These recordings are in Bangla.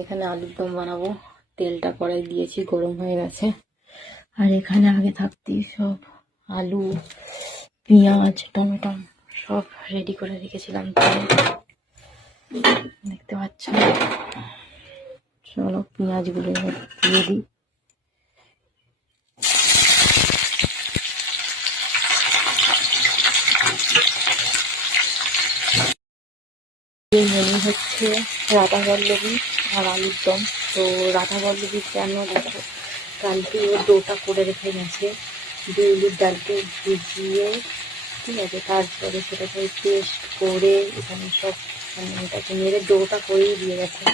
এখানে আলুর দম বানাবো। তেলটা কড়াই দিয়েছি, গরম হয়ে গেছে। আর এখানে আগে থাকতেই সব আলু, পেঁয়াজ, টমেটো সব রেডি করে রেখেছিলাম। দেখতে পাচ্ছ, চলো পেঁয়াজগুলো দিয়ে দিই। মেনু হচ্ছে রাধাবল্লভী আর আলুর দম। তো রাধাবল্লভী কেন দেখো, কালকে ও ডোটা করে রেখে গেছে, বিউলির ডালকে ভিজিয়ে, ঠিক আছে, তারপরে সেটাকে পেস্ট করে এখানে সব মানে এটাকে মেরে ডোটা করেই দিয়ে গেছে।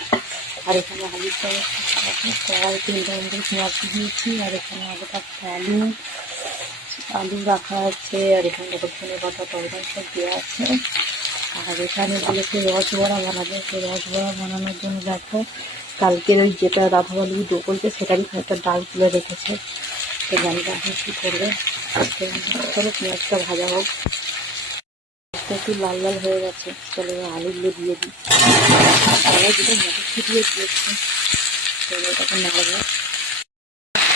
আর এখানে আলুর দমের সাথে কড়াই তেল গরম করে পেঁয়াজ দিয়েছি। আর এখানে আগে থাকতে আলু রাখা আছে। আর এখানে দেখো ধনে পাতা, তরকারি সব দেওয়া আছে। আর এখানে বলেছে রসবড়া বানাবে। তো রসবড়া বানানোর জন্য দেখো কালকের ওই যেটা রাধাবল্লভী ডো করছে সেটারই একটা ডাল তুলে রেখেছে। তো জানি না এখন কী করবে। চলো পেঁয়াজটা ভাজা হোক। একটু লাল লাল হয়ে গেছে, চলো আলুগুলো দিয়ে দিই। আলু দুটো মটরশুঁটি দিয়ে দিয়েছি, চলো এটাকে নাড়বো।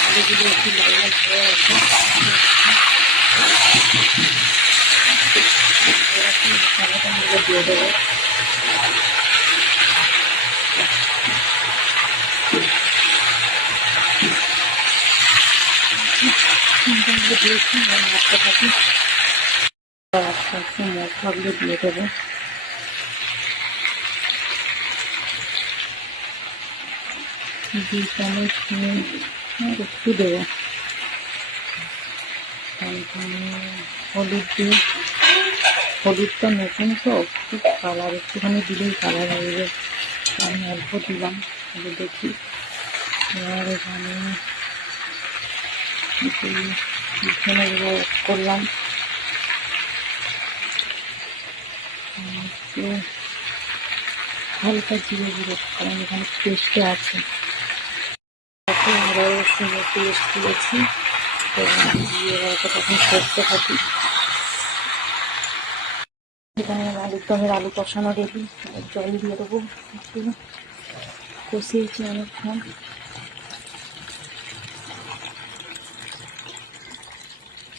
আলুগুলো একটু লাল লাল হয়ে গেছে, টমেটোগুলো দিয়ে দেবো। দিয়েছি নাড়তে থাকি। আস্তে আস্তে মশলাগুলো দিয়ে দেবো। দুই চামচ একটু দেবো। হলুদ দিয়ে, হলুদটা নতুন তো খুব কালার, একটুখানি দিলেই কালার হয়ে যায়। আমি অল্প দিলাম, দেখি। আর এখানে ধনে গুঁড়ো করলাম, হালকা জিরে গুঁড়ো, কারণ এখানে পেস্টে আছে। আদা রসুনের পেস্ট দিয়েছি, দিয়ে এবার তখন করতে থাকি। এখানে আলুর দমের আলু কষানো রেডি। জল দিয়ে দেবো, একটু কষিয়েছি অনেকক্ষণ।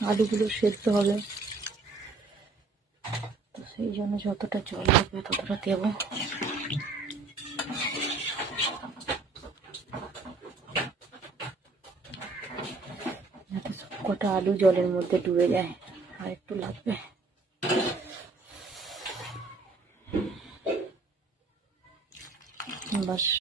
আলুগুলো সেদ্ধ হবে, তো সেই জন্য যতটা জল লাগবে ততটা দেবো। যাতে সব কটা আলু জলের মধ্যে ডুবে যায়। আর একটু লাগবে। বাস।